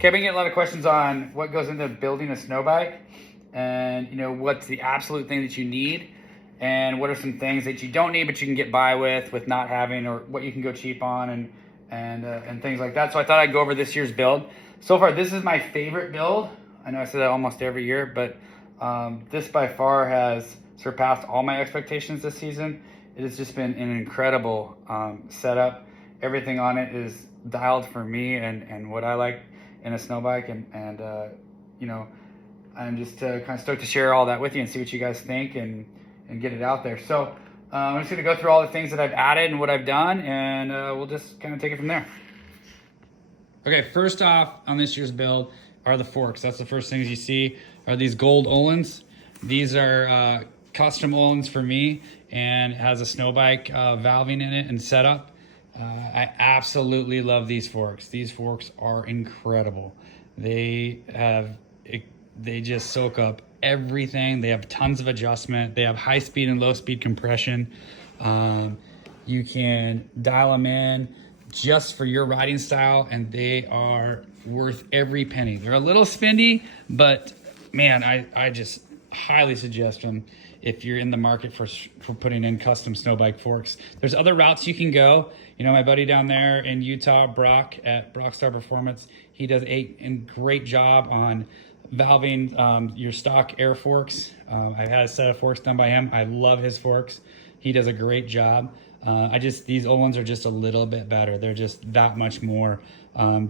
Okay, I've been getting a lot of questions on what goes into building a snow bike, and what's the absolute thing that you need, and what are some things that you don't need but you can get by with not having, or what you can go cheap on, and things like that. So I thought I'd go over this year's build. So far, this is my favorite build. I know I say that almost every year, but this by far has surpassed all my expectations this season. It has just been an incredible setup. Everything on it is dialed for me and what I like in a snow bike, and I'm just kind of stoked to share all that with you and see what you guys think and get it out there. So I'm just gonna go through all the things that I've added and what I've done, and we'll just kind of take it from there. Okay, first off on this year's build are the forks. That's the first things you see are these gold Öhlins. These are custom Öhlins for me, and it has a snow bike valving in it and setup. I absolutely love these forks. These forks are incredible. They just soak up everything. They have tons of adjustment. They have high speed and low speed compression. You can dial them in just for your riding style, and they are worth every penny. They're a little spendy, but man, I just highly suggest them if you're in the market for putting in custom snow bike forks. There's other routes you can go. My buddy down there in Utah, Brock at Brockstar Performance, he does a great job on valving your stock air forks. I've had a set of forks done by him. I love his forks. He does a great job. These Öhlins are just a little bit better. They're just that much more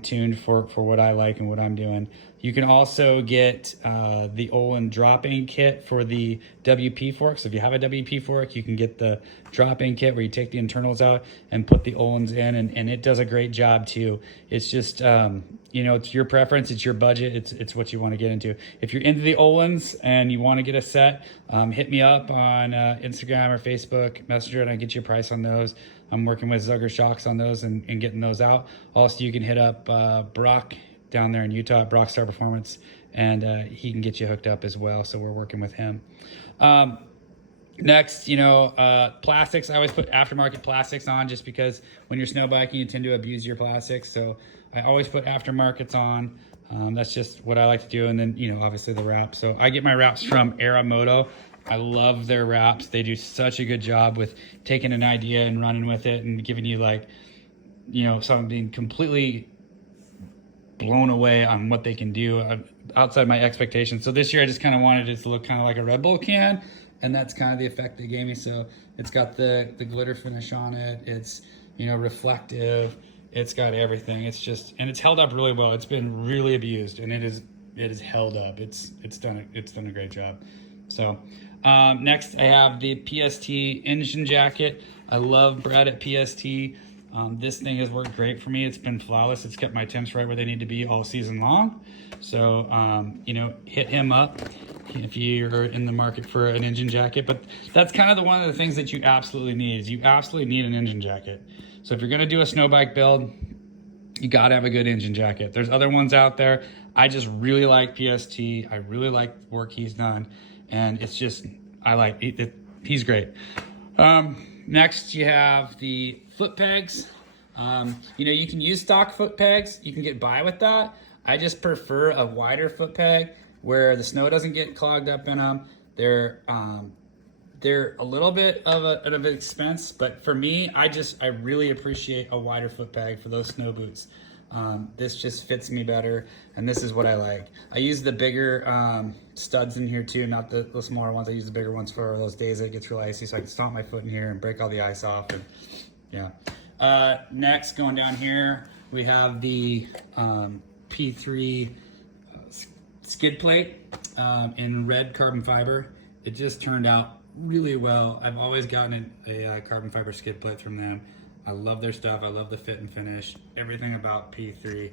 tuned for what I like and what I'm doing. You can also get the Öhlin drop-in kit for the WP fork. So if you have a WP fork, you can get the drop-in kit where you take the internals out and put the Öhlins in, and it does a great job too. It's just, it's your preference, it's your budget, it's what you want to get into. If you're into the Öhlins and you want to get a set, hit me up on Instagram or Facebook Messenger, and I'll get you a price on those. I'm working with Zugger Shocks on those and getting those out. Also, you can hit up Brock down there in Utah at Brockstar Performance, and he can get you hooked up as well. So we're working with him. Next, plastics. I always put aftermarket plastics on just because when you're snow biking, you tend to abuse your plastics. So I always put aftermarkets on. That's just what I like to do. And then, obviously the wraps. So I get my wraps from Aramoto. I love their wraps. They do such a good job with taking an idea and running with it and giving you something completely blown away on what they can do outside my expectations. So this year I just kind of wanted it to look kind of like a Red Bull can, and that's kind of the effect they gave me. So it's got the glitter finish on it. It's reflective. It's got everything. And it's held up really well. It's been really abused, and it is held up. It's done a great job. So next I have the PST engine jacket. I love Brad at PST. This thing has worked great for me. It's been flawless. It's kept my temps right where they need to be all season long. So, hit him up if you're in the market for an engine jacket. But that's kind of one of the things that you absolutely need is you absolutely need an engine jacket. So if you're going to do a snow bike build, you got to have a good engine jacket. There's other ones out there. I just really like PST. I really like the work he's done. And it's just, I like it. He's great. Next, you have the foot pegs. You can use stock foot pegs. You can get by with that. I just prefer a wider foot peg where the snow doesn't get clogged up in them. They're a little bit of an expense, but for me, I really appreciate a wider foot peg for those snow boots. This just fits me better, and this is what I like. I use the bigger studs in here too, not the smaller ones. I use the bigger ones for those days that it gets real icy, so I can stomp my foot in here and break all the ice off. And yeah. Next, going down here, we have the P3 skid plate in red carbon fiber. It just turned out really well. I've always gotten a carbon fiber skid plate from them. I love their stuff. I love the fit and finish. Everything about P3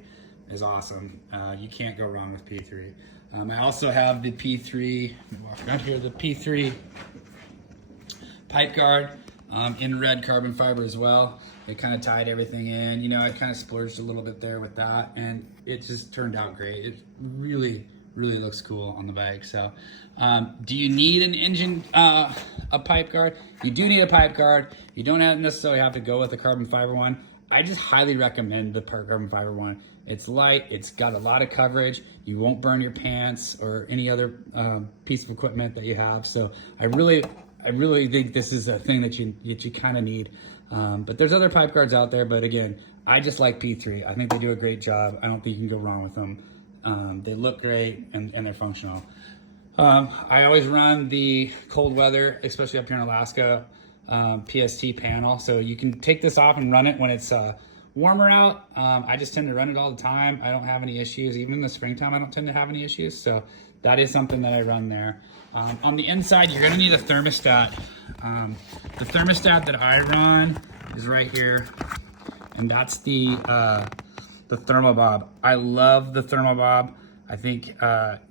is awesome. You can't go wrong with P3. I also have the P3, let me walk around here, the P3 pipe guard in red carbon fiber as well. It kind of tied everything in. I kind of splurged a little bit there with that, and it just turned out great. It really looks cool on the bike. So do you need an engine, a pipe guard? You do need a pipe guard. You don't necessarily have to go with the carbon fiber one. I just highly recommend the carbon fiber one. It's light, it's got a lot of coverage. You won't burn your pants or any other piece of equipment that you have. So I really think this is a thing that you kind of need. But there's other pipe guards out there, but again, I just like P3. I think they do a great job. I don't think you can go wrong with them. They look great and they're functional. I always run the cold weather, especially up here in Alaska, PST panel. So you can take this off and run it when it's warmer out. I just tend to run it all the time. I don't have any issues. Even in the springtime, I don't tend to have any issues. So that is something that I run there. On the inside, you're gonna need a thermostat. The thermostat that I run is right here, and that's the Thermobob. I love the Thermobob. I think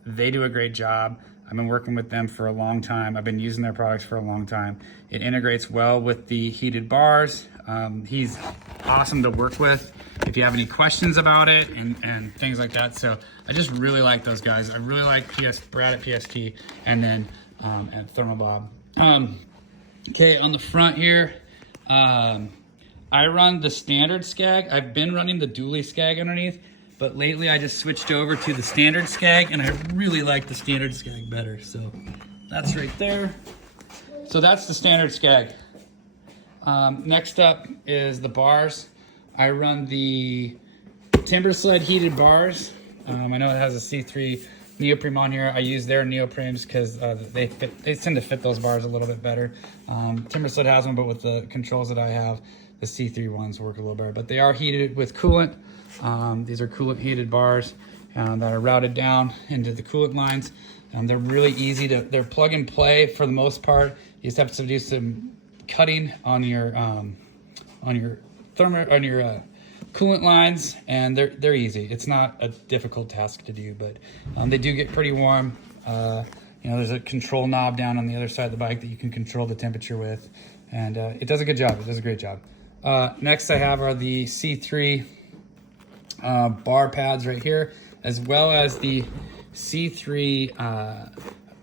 they do a great job. I've been working with them for a long time. I've been using their products for a long time. It integrates well with the heated bars. He's awesome to work with if you have any questions about it and things like that. So I just really like those guys. I really like Brad at PST and then at Thermobob. Okay, on the front here, I run the standard Skag. I've been running the dually Skag underneath, but lately I just switched over to the standard Skag, and I really like the standard Skag better. So that's right there. So that's the standard Skag. Next up is the bars. I run the Timbersled heated bars. I know it has a C3 neoprene on here. I use their neoprenes because they tend to fit those bars a little bit better. Timbersled has them, but with the controls that I have, the C3 ones work a little better. But they are heated with coolant. These are coolant heated bars that are routed down into the coolant lines. They're really easy they're plug and play for the most part. You just have to do some cutting on your coolant lines, and they're easy. It's not a difficult task to do, but they do get pretty warm. You know, there's a control knob down on the other side of the bike that you can control the temperature with, and it does a good job. It does a great job. Next I have are the C3 bar pads right here, as well as the C3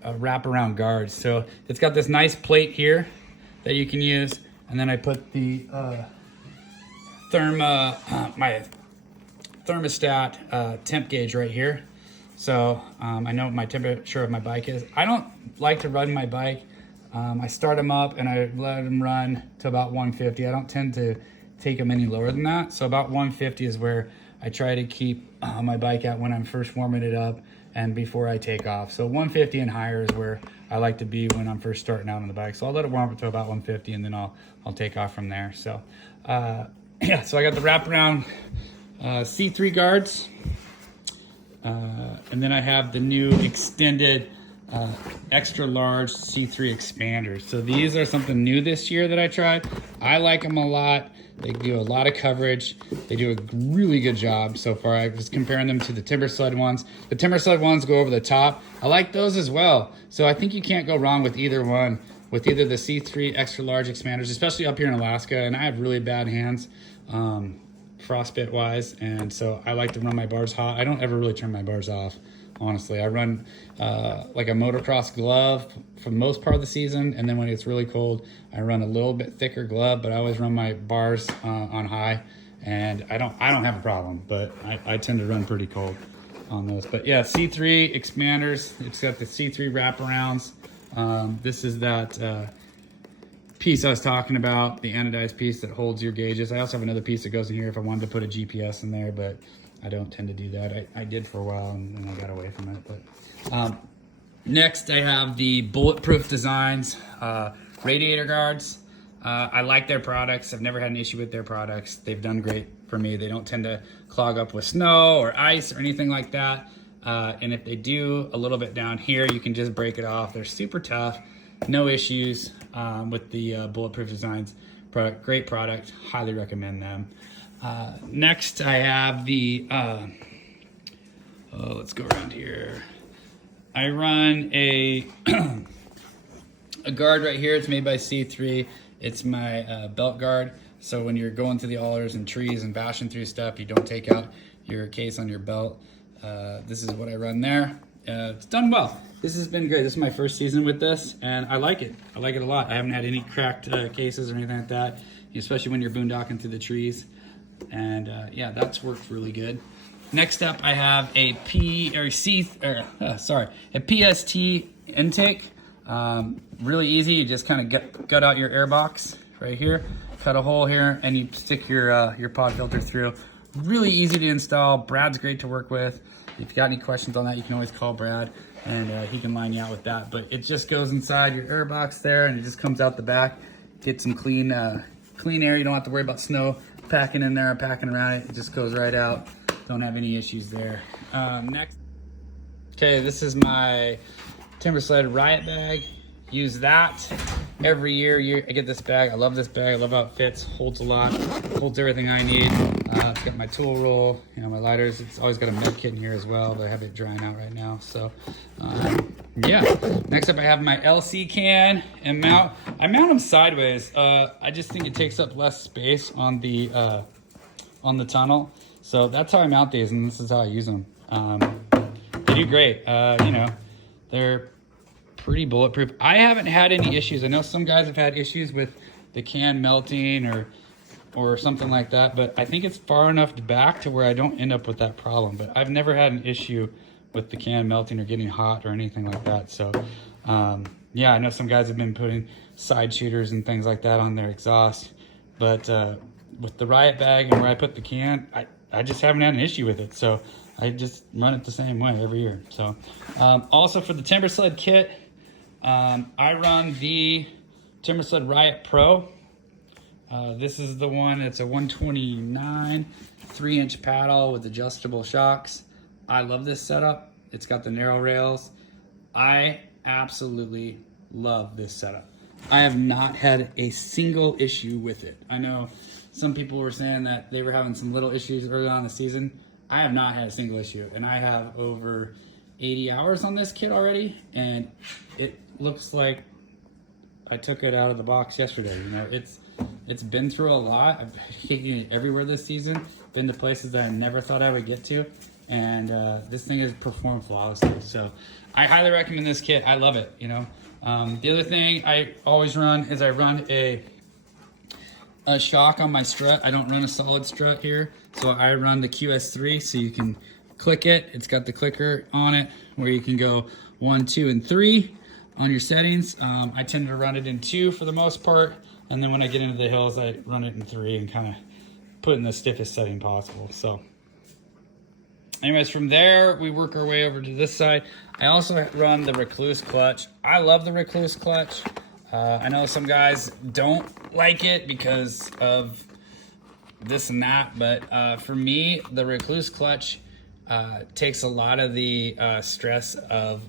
wraparound guards. So it's got this nice plate here that you can use, and then I put the my thermostat temp gauge right here. So I know what my temperature of my bike is. I don't like to run my bike. I start them up and I let them run to about 150. I don't tend to take them any lower than that. So about 150 is where I try to keep my bike at when I'm first warming it up and before I take off. So 150 and higher is where I like to be when I'm first starting out on the bike. So I'll let it warm up to about 150 and then I'll take off from there. So yeah, so I got the wraparound C3 guards. And then I have the new extended extra large C3 expanders. So these are something new this year that I tried. I like them a lot. They do a lot of coverage. They do a really good job so far. I was comparing them to the Timbersled ones. The Timbersled ones go over the top. I like those as well. So I think you can't go wrong with either one, with either the C3 extra large expanders, especially up here in Alaska. And I have really bad hands, frostbite wise. And so I like to run my bars hot. I don't ever really turn my bars off. Honestly, I run like a motocross glove for the most part of the season, and then when it's really cold, I run a little bit thicker glove. But I always run my bars on high, and I don't have a problem. But I tend to run pretty cold on those. But yeah, C3 expanders. It's got the C3 wraparounds. This is that piece I was talking about, the anodized piece that holds your gauges. I also have another piece that goes in here if I wanted to put a GPS in there, but I don't tend to do that. I did for a while and then I got away from it. But next I have the Bulletproof Designs radiator guards. I like their products. I've never had an issue with their products. They've done great for me. They don't tend to clog up with snow or ice or anything like that. And if they do a little bit down here, you can just break it off. They're super tough. No issues with the Bulletproof Designs product. Great product. Highly recommend them. Next I have the, let's go around here. I run a, a guard right here. It's made by C3. It's my belt guard. So when you're going through the alders and trees and bashing through stuff, you don't take out your case on your belt. This is what I run there. It's done well. This has been great. This is my first season with this, and I like it. I like it a lot. I haven't had any cracked cases or anything like that, especially when you're boondocking through the trees. And yeah, that's worked really good. Next up, I have a PST intake. Really easy. You just kind of gut out your air box right here, cut a hole here, and you stick your pod filter through. Really easy to install. Brad's great to work with. If you got any questions on that, you can always call Brad, and he can line you out with that. But it just goes inside your air box there, and it just comes out the back. Get some clean air. You don't have to worry about snow packing in there or packing around it. It just goes right out. Don't have any issues there. Next, okay, this is my Timbersled Riot bag. Use that every year. I get this bag. I love this bag. I love how it fits. Holds a lot. Holds everything I need. It's got my tool roll, my lighters. It's always got a med kit in here as well, but I have it drying out right now. So, yeah. Next up, I have my LC can and mount. I mount them sideways. I just think it takes up less space on the tunnel. So that's how I mount these, and this is how I use them. They do great. They're pretty bulletproof. I haven't had any issues. I know some guys have had issues with the can melting or something like that, but I think it's far enough back to where I don't end up with that problem. But I've never had an issue with the can melting or getting hot or anything like that. So yeah, I know some guys have been putting side shooters and things like that on their exhaust, but with the Riot bag and where I put the can, I just haven't had an issue with it. So I just run it the same way every year. So also for the Timbersled kit, I run the Timbersled Riot Pro. This is the one. It's a 129 3-inch paddle with adjustable shocks. I love this setup. It's got the narrow rails. I absolutely love this setup. I have not had a single issue with it. I know some people were saying that they were having some little issues early on in the season. I have not had a single issue, and I have over 80 hours on this kit already, and it looks like I took it out of the box yesterday. It's been through a lot. I've taken it everywhere this season, been to places that I never thought I would get to, and this thing has performed flawlessly. So I highly recommend this kit. I love it. The other thing I always run is I run a shock on my strut. I don't run a solid strut here, so I run the QS3. So you can click it. It's got the clicker on it where you can go 1, 2, and 3 on your settings. I tend to run it in 2 for the most part, and then when I get into the hills, I run it in 3 and kind of put in the stiffest setting possible. So anyways, from there, we work our way over to this side. I also run the Recluse clutch. I love the Recluse clutch. I know some guys don't like it because of this and that, but for me, the Recluse clutch takes a lot of the stress of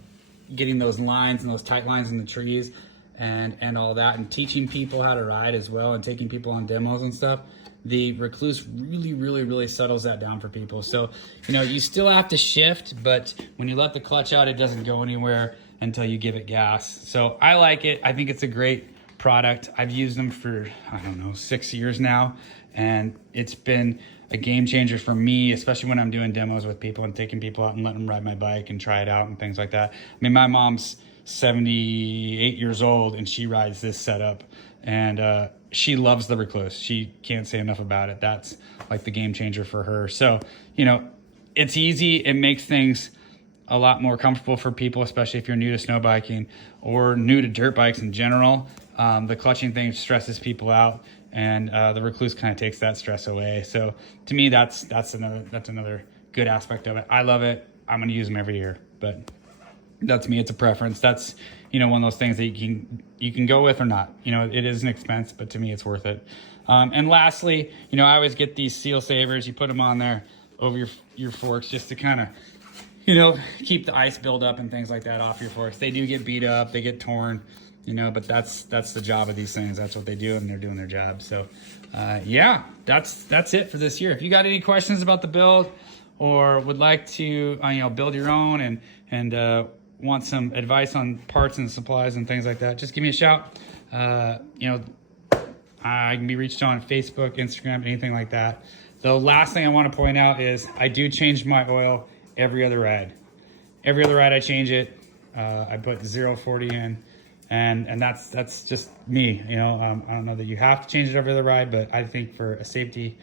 getting those lines and those tight lines in the trees and all that, and teaching people how to ride as well, and taking people on demos and stuff. The Recluse really settles that down for people. So, you still have to shift, but when you let the clutch out, it doesn't go anywhere until you give it gas. So I like it. I think it's a great product. I've used them for, 6 years now, and it's been a game changer for me, especially when I'm doing demos with people and taking people out and letting them ride my bike and try it out and things like that. I mean, my mom's 78 years old and she rides this setup, and she loves the Recluse. She can't say enough about it. That's like the game changer for her. So, it's easy. It makes things a lot more comfortable for people, especially if you're new to snow biking or new to dirt bikes in general. The clutching thing stresses people out, and the Recluse kind of takes that stress away. So to me, that's another good aspect of it. I love it. I'm going to use them every year, but that's me. It's a preference. That's, one of those things that you can go with or not. It is an expense, but to me, it's worth it. And lastly, I always get these seal savers. You put them on there over your forks just to kind of, keep the ice buildup and things like that off your forks. They do get beat up, they get torn, but that's the job of these things. That's what they do, and they're doing their job. So yeah, that's it for this year. If you got any questions about the build, or would like to build your own and want some advice on parts and supplies and things like that, just give me a shout. I can be reached on Facebook, Instagram, anything like that. The last thing I want to point out is I do change my oil every other ride. Every other ride I change it. I put 040 in, and that's just me. I don't know that you have to change it every other ride, but I think for a safety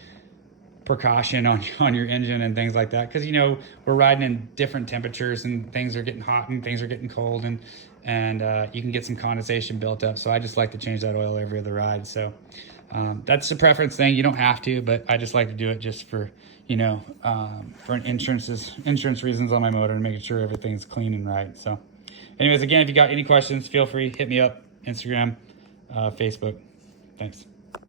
precaution on your engine and things like that, because you know we're riding in different temperatures and things are getting hot and things are getting cold, and you can get some condensation built up. So I just like to change that oil every other ride. So that's a preference thing. You don't have to, but I just like to do it just for, you know, for insurance reasons on my motor and making sure everything's clean and right. So anyways, again, if you got any questions, feel free, hit me up, Instagram, Facebook. Thanks.